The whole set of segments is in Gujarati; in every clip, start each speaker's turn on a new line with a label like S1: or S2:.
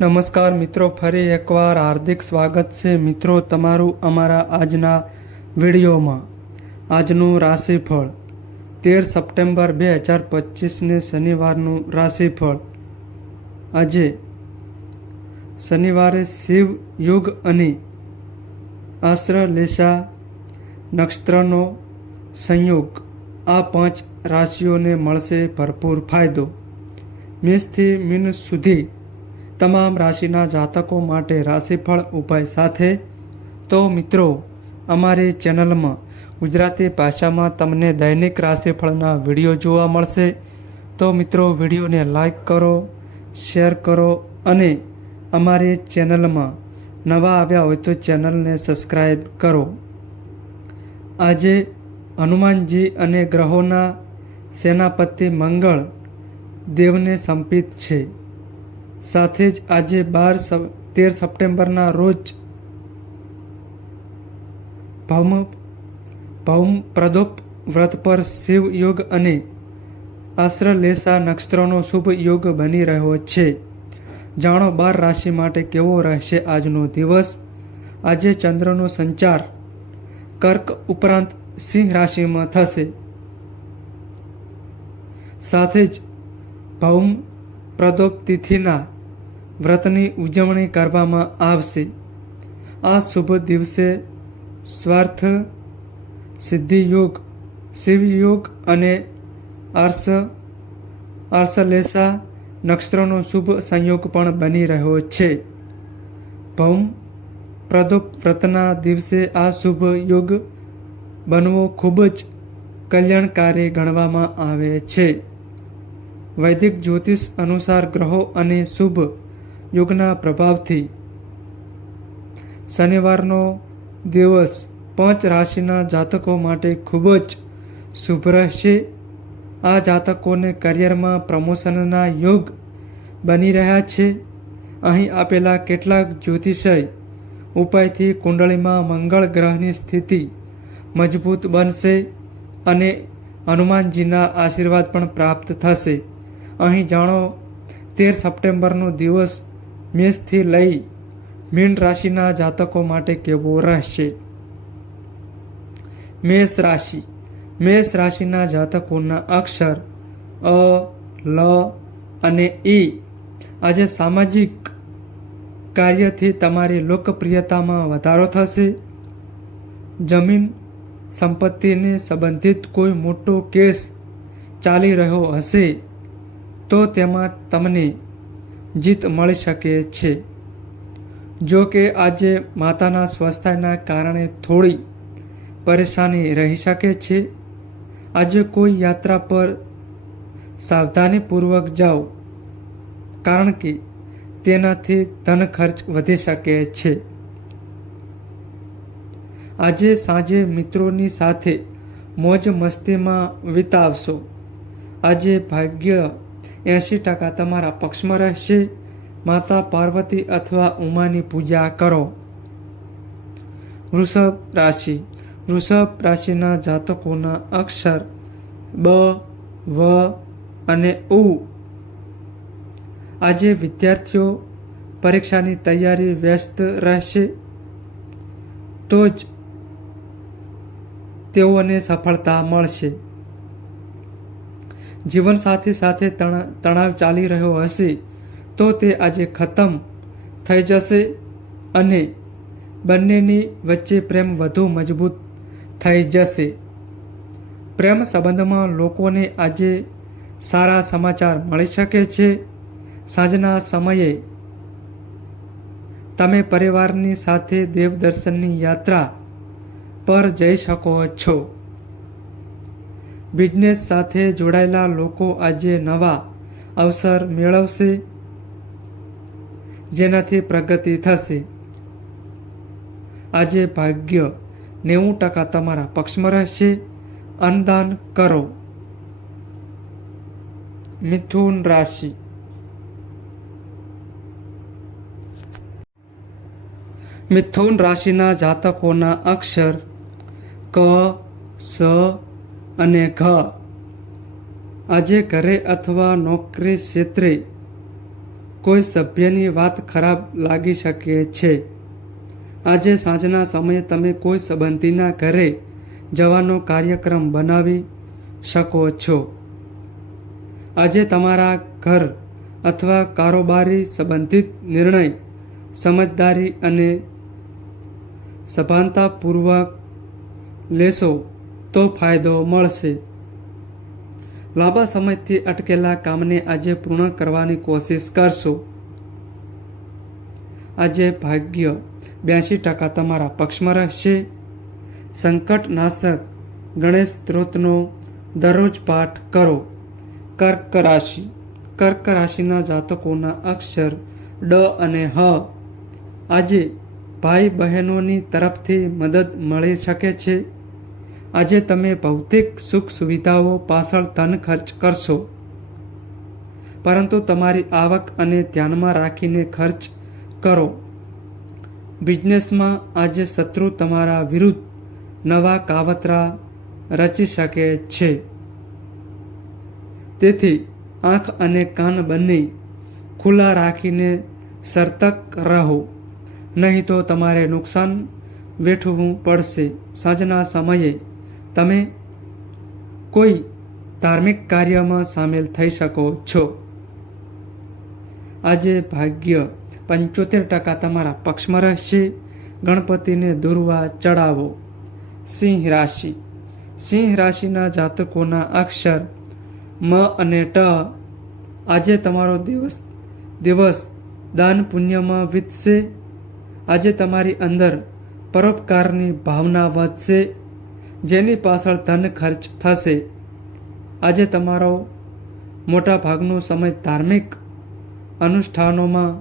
S1: નમસ્કાર મિત્રો, ફરી એકવાર હાર્દિક સ્વાગત છે મિત્રો તમારું અમારા આજના વિડીયોમાં. આજનું રાશિફળ, તેર સપ્ટેમ્બર બે હજાર પચીસને શનિવારનું રાશિફળ. આજે શનિવારે શિવ યુગ અને આશ્રલેષા નક્ષત્રનો સંયોગ, આ પાંચ રાશિઓને મળશે ભરપૂર ફાયદો. મેષથી મીન સુધી તમામ રાશિના જાતકો માટે રાશિફળ ઉપાય સાથે. તો મિત્રો, અમારી ચેનલમાં ગુજરાતી ભાષામાં તમને દૈનિક રાશિફળના વીડિયો જોવા મળશે. તો મિત્રો, વિડીયોને લાઈક કરો, શેર કરો અને અમારી ચેનલમાં નવા આવ્યા હોય તો ચેનલને સબસ્ક્રાઈબ કરો. આજે હનુમાનજી અને ગ્રહોના સેનાપતિ મંગળ દેવને સંપિત છે. સાથે જ આજે બાર તેર સપ્ટેમ્બરના રોજ ભૌમ ભૌમ પ્રદોપ વ્રત પર શિવ યોગ અને આશ્રલેષા નક્ષત્રનો શુભ યોગ બની રહ્યો છે. જાણો બાર રાશિ માટે કેવો રહેશે આજનો દિવસ? આજે ચંદ્રનો સંચાર કર્ક ઉપરાંત સિંહ રાશિમાં થશે. સાથે જ ભૌમ પ્રદોપ તિથિના વ્રતની ઉજવણી કરવામાં આવશે. આ શુભ દિવસે સ્વાર્થ સિદ્ધિ યોગ શિવ અને આર્સ આર્સલેષા નક્ષત્રનો શુભ સંયોગ પણ બની રહ્યો છે. ભૌમ પ્રદોપ વ્રતના દિવસે આ શુભ યોગ બનવો ખૂબ જ કલ્યાણકારી ગણવામાં આવે છે. વૈદિક જ્યોતિષ અનુસાર ગ્રહો અને શુભ યુગના પ્રભાવથી શનિવારનો દિવસ પાંચ રાશિના જાતકો માટે ખૂબ જ શુભ રહેશે. આ જાતકોને કરિયરમાં પ્રમોશનના યોગ બની રહ્યા છે. અહીં આપેલા કેટલાક જ્યોતિષય ઉપાયથી કુંડળીમાં મંગળ ગ્રહની સ્થિતિ મજબૂત બનશે અને હનુમાનજીના આશીર્વાદ પણ પ્રાપ્ત થશે. અહીં જાણો, તેર સપ્ટેમ્બરનો દિવસ મેષથી લઈ મીન રાશિના જાતકો માટે કેવો રહેશે? મેષ રાશિ. મેષ રાશિના જાતકોના અક્ષર અ, લ અને ઈ આજે સામાજિક કાર્યથી તમારી લોકપ્રિયતામાં વધારો થશે. જમીન સંપત્તિને સંબંધિત કોઈ મોટો કેસ ચાલી રહ્યો હશે, તો તેમાં તમને જીત મળી શકે છે. જો કે આજે માતાના સ્વાસ્થ્યના કારણે થોડી પરેશાની રહી શકે છે. આજે કોઈ યાત્રા પર સાવધાનીપૂર્વક જાઓ, કારણ કે તેનાથી ધન ખર્ચ વધી શકે છે. આજે સાંજે મિત્રોની સાથે મોજ મસ્તીમાં વિતાવશો. આજે ભાગ્ય એંશી ટકા તમારા પક્ષમાં રહેશે. માતા, પાર્વતી અથવા ઉમાની પૂજા કરો. વૃષભ રાશિ. વૃષભ રાશિના જાતકોના અક્ષર બ, વ અને ઉ. આજે વિદ્યાર્થીઓ પરીક્ષાની તૈયારી વ્યસ્ત રહેશે. તો જ તેઓને સફળતા મળશે. જીવનસાથી સાથે તણાવ ચાલી રહ્યો હશે, તો તે આજે ખતમ થઈ જશે અને બંનેની વચ્ચે પ્રેમ વધુ મજબૂત થઈ જશે. પ્રેમ સંબંધમાં લોકોને આજે સારા સમાચાર મળી શકે છે. સાંજના સમયે તમે પરિવારની સાથે દેવદર્શનની યાત્રા પર જઈ શકો છો. બિઝનેસ સાથે જોડાયેલા લોકો આજે નવા અવસર મેળવશે, જેનાથી પ્રગતિ થશે. આજે ભાગ્ય નેવું ટકા તમારા પક્ષમાં રહેશે. અનદાન કરો. મિથુન રાશિ. મિથુન રાશિના જાતકોના અક્ષર ક, સ અને ઘ. આજે ઘરે અથવા નોકરી ક્ષેત્રે કોઈ સભ્યની વાત ખરાબ લાગી શકે છે. આજે સાંજના સમયે તમે કોઈ સંબંધીના ઘરે જવાનો કાર્યક્રમ બનાવી શકો છો. આજે તમારા ઘર અથવા કારોબારી સંબંધિત નિર્ણય સમજદારી અને સભાનતાપૂર્વક લેશો. તો ફાયદો મળશે. લાંબા સમયથી અટકેલા કામને આજે પૂર્ણ કરવાની કોશિશ કરશો. આજે ભાગ્ય બ્યાસી ટકા તમારા પક્ષમાં રહેશે. સંકટનાશક ગણેશ સ્ત્રોતનો દરરોજ પાઠ કરો. કર્ક રાશિ. કર્ક રાશિના જાતકોના અક્ષર ડ અને હ આજે ભાઈ બહેનોની તરફથી મદદ મળી શકે છે. આજે તમે ભૌતિક સુખ સુવિધાઓ પાછળ ધન ખર્ચ કરશો. પરંતુ તમારી આવક અને ધ્યાનમાં રાખીને ખર્ચ કરો. બિઝનેસમાં આજે શત્રુ તમારા વિરુદ્ધ નવા કાવતરા રચી શકે છે. તેથી આંખ અને કાન બંને ખુલ્લા રાખીને સર્તક રહો. નહીં તો તમારે નુકસાન વેઠવું પડશે. સાંજના સમયે તમે કોઈ ધાર્મિક કાર્યમાં સામેલ થઈ શકો છો. આજે ભાગ્ય પંચોતેર ટકા તમારા પક્ષમાં રહેશે. ગણપતિને દુર્વા ચડાવો. સિંહ રાશિ. સિંહ રાશિના જાતકોના અક્ષર મ અને ટ. આજે તમારો દિવસ દિવસ દાન પુણ્યમાં વીતશે. આજે તમારી અંદર પરોપકારની ભાવના વધશે. જેની પાછળ ધન ખર્ચ થશે. આજે તમારો મોટા ભાગનો સમય ધાર્મિક અનુષ્ઠાનોમાં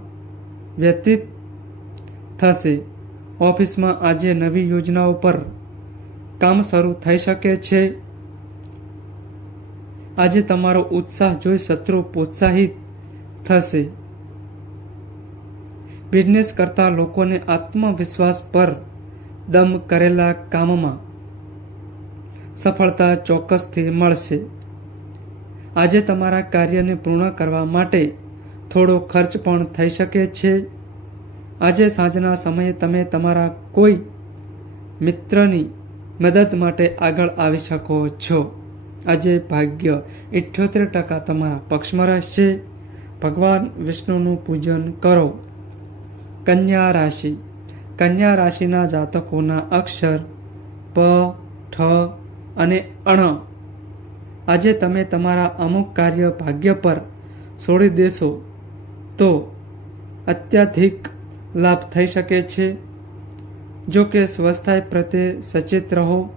S1: વ્યતીત થશે. ઓફિસમાં આજે નવી યોજનાઓ પર કામ શરૂ થઈ શકે છે. આજે તમારો ઉત્સાહ જોઈ શત્રુ પ્રોત્સાહિત થશે. બિઝનેસ કરતા લોકોને આત્મવિશ્વાસ પર દમ કરેલા કામમાં સફળતા ચોક્કસથી મળશે. આજે તમારા કાર્યને પૂર્ણ કરવા માટે થોડો ખર્ચ પણ થઈ શકે છે. આજે સાંજના સમયે તમે તમારા કોઈ મિત્રની મદદ માટે આગળ આવી શકો છો. આજે ભાગ્ય ઇઠ્યોતેર ટકા તમારા પક્ષમાં રહેશે. ભગવાન વિષ્ણુનું પૂજન કરો. કન્યા રાશિ. કન્યા રાશિના જાતકોના અક્ષર પ, ઠ અને અણ. આજે તમે તમારા અમુક કાર્ય ભાગ્ય પર છોડી દેશો, તો અત્યાધિક લાભ થઈ શકે છે. જો કે સ્વસ્થાય પ્રત્યે સચેત રહો,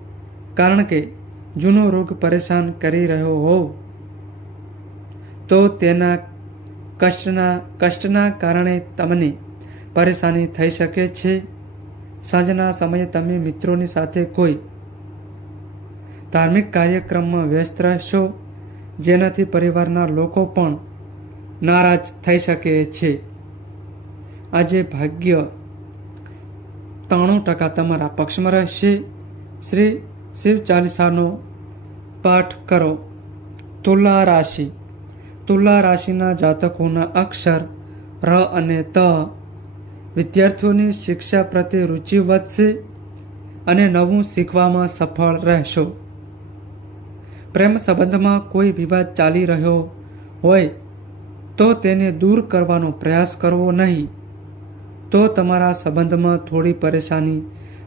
S1: કારણ કે જૂનો રોગ પરેશાન કરી રહ્યો હોવ. તો તેના કષ્ટના કષ્ટના કારણે તમને પરેશાની થઈ શકે છે. સાંજના સમયે તમે મિત્રોની સાથે કોઈ ધાર્મિક કાર્યક્રમમાં વ્યસ્ત રહેશો, જેનાથી પરિવારના લોકો પણ નારાજ થઈ શકે છે. આજે ભાગ્ય ત્રાણું ટકા તમારા પક્ષમાં રહેશે. શ્રી શિવ ચાલીસાનો પાઠ કરો. તુલા રાશિ. તુલા રાશિના જાતકોના અક્ષર ર અને ત. વિદ્યાર્થીઓની શિક્ષા પ્રત્યે રુચિ વધશે અને નવું શીખવામાં સફળ રહેશો. પ્રેમ સંબંધમાં કોઈ વિવાદ ચાલી રહ્યો હોય તો તેને દૂર કરવાનો પ્રયાસ કરવો નહીં. તો તમારા સંબંધમાં થોડી પરેશાની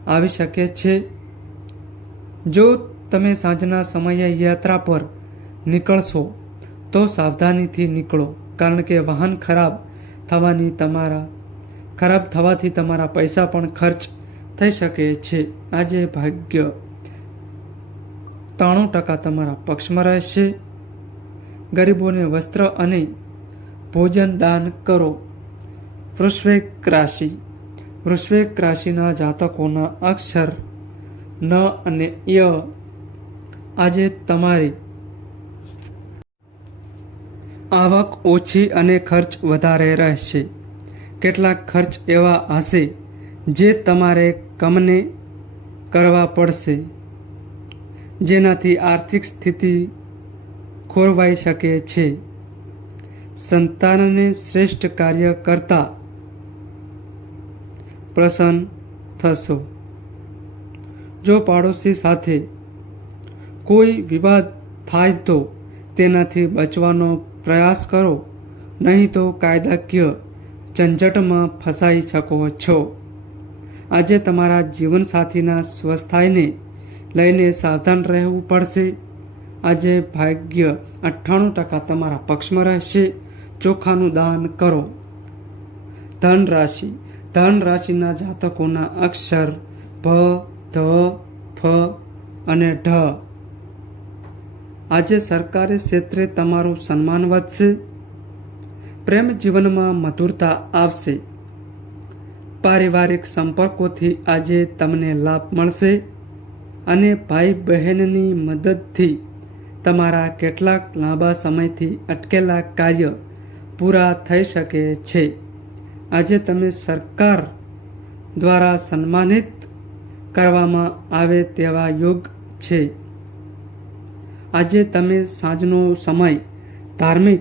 S1: આવી શકે છે. જો તમે સાંજના સમયે યાત્રા પર નીકળશો, તો સાવધાનીથી નીકળો, કારણ કે વાહન ખરાબ થવાની તમારા, ખરાબ થવાથી તમારા પૈસા પણ ખર્ચ થઈ શકે છે. આજે ભાગ્ય ત્રાણું ટકા તમારા પક્ષમાં રહેશે. ગરીબોને વસ્ત્ર અને ભોજન દાન કરો. વૃશ્વેક રાશિ. વૃશ્વેક રાશિના જાતકોના અક્ષર ન અને ય. આજે તમારી આવક ઓછી અને ખર્ચ વધારે રહેશે. કેટલાક ખર્ચ એવા હશે જે તમારે કમને કરવા પડશે. જેનાથી આર્થિક સ્થિતિ ખોરવાઈ શકે છે. સંતાનને શ્રેષ્ઠ કાર્ય કરતા પ્રસન્ન થશો. જો પાડોશી સાથે કોઈ વિવાદ થાય તો તેનાથી બચવાનો પ્રયાસ કરો, નહીં તો કાયદાકીય ઝંઝટમાં ફસાઈ શકો છો. આજે તમારા જીવનસાથીના સ્વસ્થાયને લઈને સાવધાન રહેવું પડશે. આજે ભાગ્ય અઠ્ઠાણું ટકા તમારા પક્ષમાં રહેશે. ચોખાનું દાન કરો. ધન રાશિ ધન રાશિના જાતકોના અક્ષર ભ ધ, ફ અને ઢ. આજે સરકારી ક્ષેત્રે તમારું સન્માન વધશે. પ્રેમ જીવનમાં મધુરતા આવશે. પારિવારિક સંપર્કોથી આજે તમને લાભ મળશે. અને ભાઈ બહેનની મદદથી તમારા કેટલાક લાંબા સમયથી અટકેલા કાર્ય પૂરા થઈ શકે છે. આજે તમે સરકાર દ્વારા સન્માનિત કરવામાં આવે તેવા યોગ છે. આજે તમે સાંજનો સમય ધાર્મિક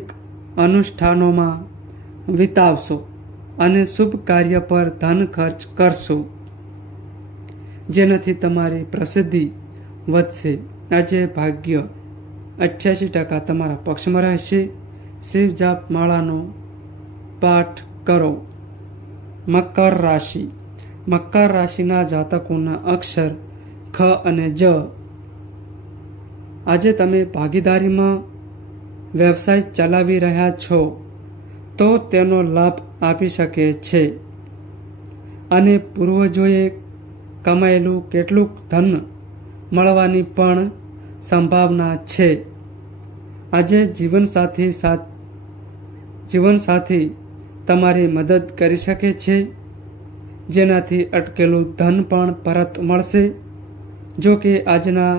S1: અનુષ્ઠાનોમાં વિતાવશો અને શુભ કાર્ય પર ધન ખર્ચ કરશો. જેનાથી તમારી પ્રસિદ્ધિ વધશે. આજે ભાગ્ય અઠ્યાસી ટકા તમારા પક્ષમાં રહેશે. શિવ જાપ માળાનો પાઠ કરો. મકર રાશિ. મકર રાશિના જાતકોના અક્ષર ખ અને જ. આજે તમે ભાગીદારીમાં વ્યવસાય ચલાવી રહ્યા છો, તો તેનો લાભ આપી શકે છે. અને પૂર્વજોએ કમાયેલું કેટલુંક ધન મળવાની પણ સંભાવના છે. આજે જીવનસાથી સાથ જીવનસાથી તમારી મદદ કરી શકે છે. જેનાથી અટકેલું ધન પણ પરત મળશે. જો કે આજના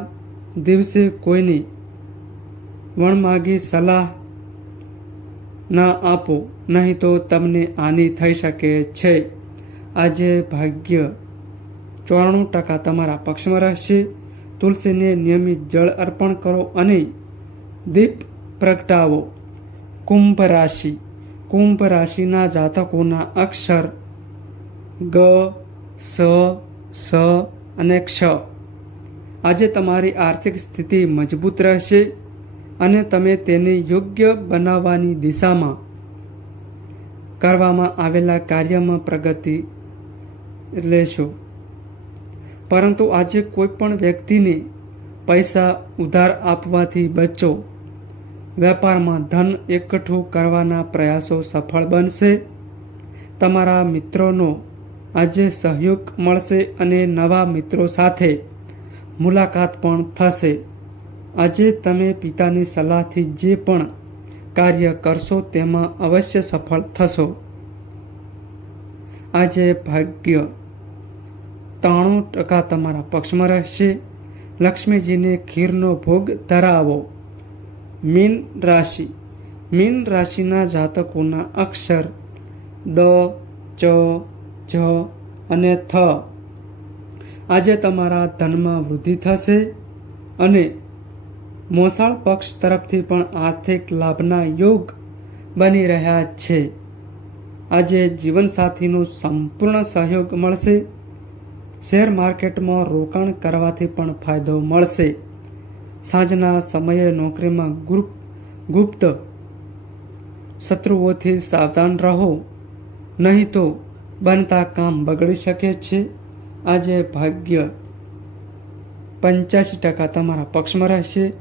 S1: દિવસે કોઈની વણમાગી સલાહ ન આપો, નહીં તો તમને હાનિ થઈ શકે છે. આજે ભાગ્ય ચોરાણું ટકા તમારા પક્ષમાં રહેશે. તુલસીને નિયમિત જળ અર્પણ કરો અને દીપ પ્રગટાવો. કુંભ રાશિ. કુંભ રાશિના જાતકોના અક્ષર ગ, સ સ અને ક્ષ. આજે તમારી આર્થિક સ્થિતિ મજબૂત રહેશે અને તમે તેને યોગ્ય બનાવવાની દિશામાં કરવામાં આવેલા કાર્યમાં પ્રગતિ લેશો. પરંતુ આજે કોઈ પણ વ્યક્તિને પૈસા ઉધાર આપવાથી બચો. વેપારમાં ધન એકઠું કરવાના પ્રયાસો સફળ બનશે. તમારા મિત્રોનો આજે સહયોગ મળશે અને નવા મિત્રો સાથે મુલાકાત પણ થશે. આજે તમે પિતાની સલાહથી જે પણ કાર્ય કરશો તેમાં અવશ્ય સફળ થશો. આજે ભાગ્ય ત્રાણું ટકા તમારા પક્ષમાં રહેશે. લક્ષ્મીજીને ખીરનો ભોગ ધરાવો. મીન રાશિ. મીન રાશિના જાતકોના અક્ષર દ, ચ, જ અને થ. આજે તમારા ધનમાં વૃદ્ધિ થશે અને મોસાળ પક્ષ તરફથી પણ આર્થિક લાભના યોગ બની રહ્યા છે. આજે જીવનસાથીનો સંપૂર્ણ સહયોગ મળશે. શેર માર્કેટમાં રોકાણ કરવાથી પણ ફાયદો મળશે. સાંજના સમયે નોકરીમાં ગ્રુપ ગુપ્ત શત્રુઓથી સાવધાન રહો. નહીં તો બનતા કામ બગડી શકે છે. આજે ભાગ્ય પંચ્યાસી ટકા તમારા પક્ષમાં રહેશે.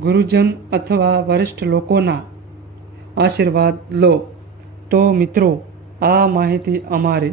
S1: ગુરુજન અથવા વરિષ્ઠ લોકોના આશીર્વાદ લો. તો મિત્રો, આ માહિતી અમારી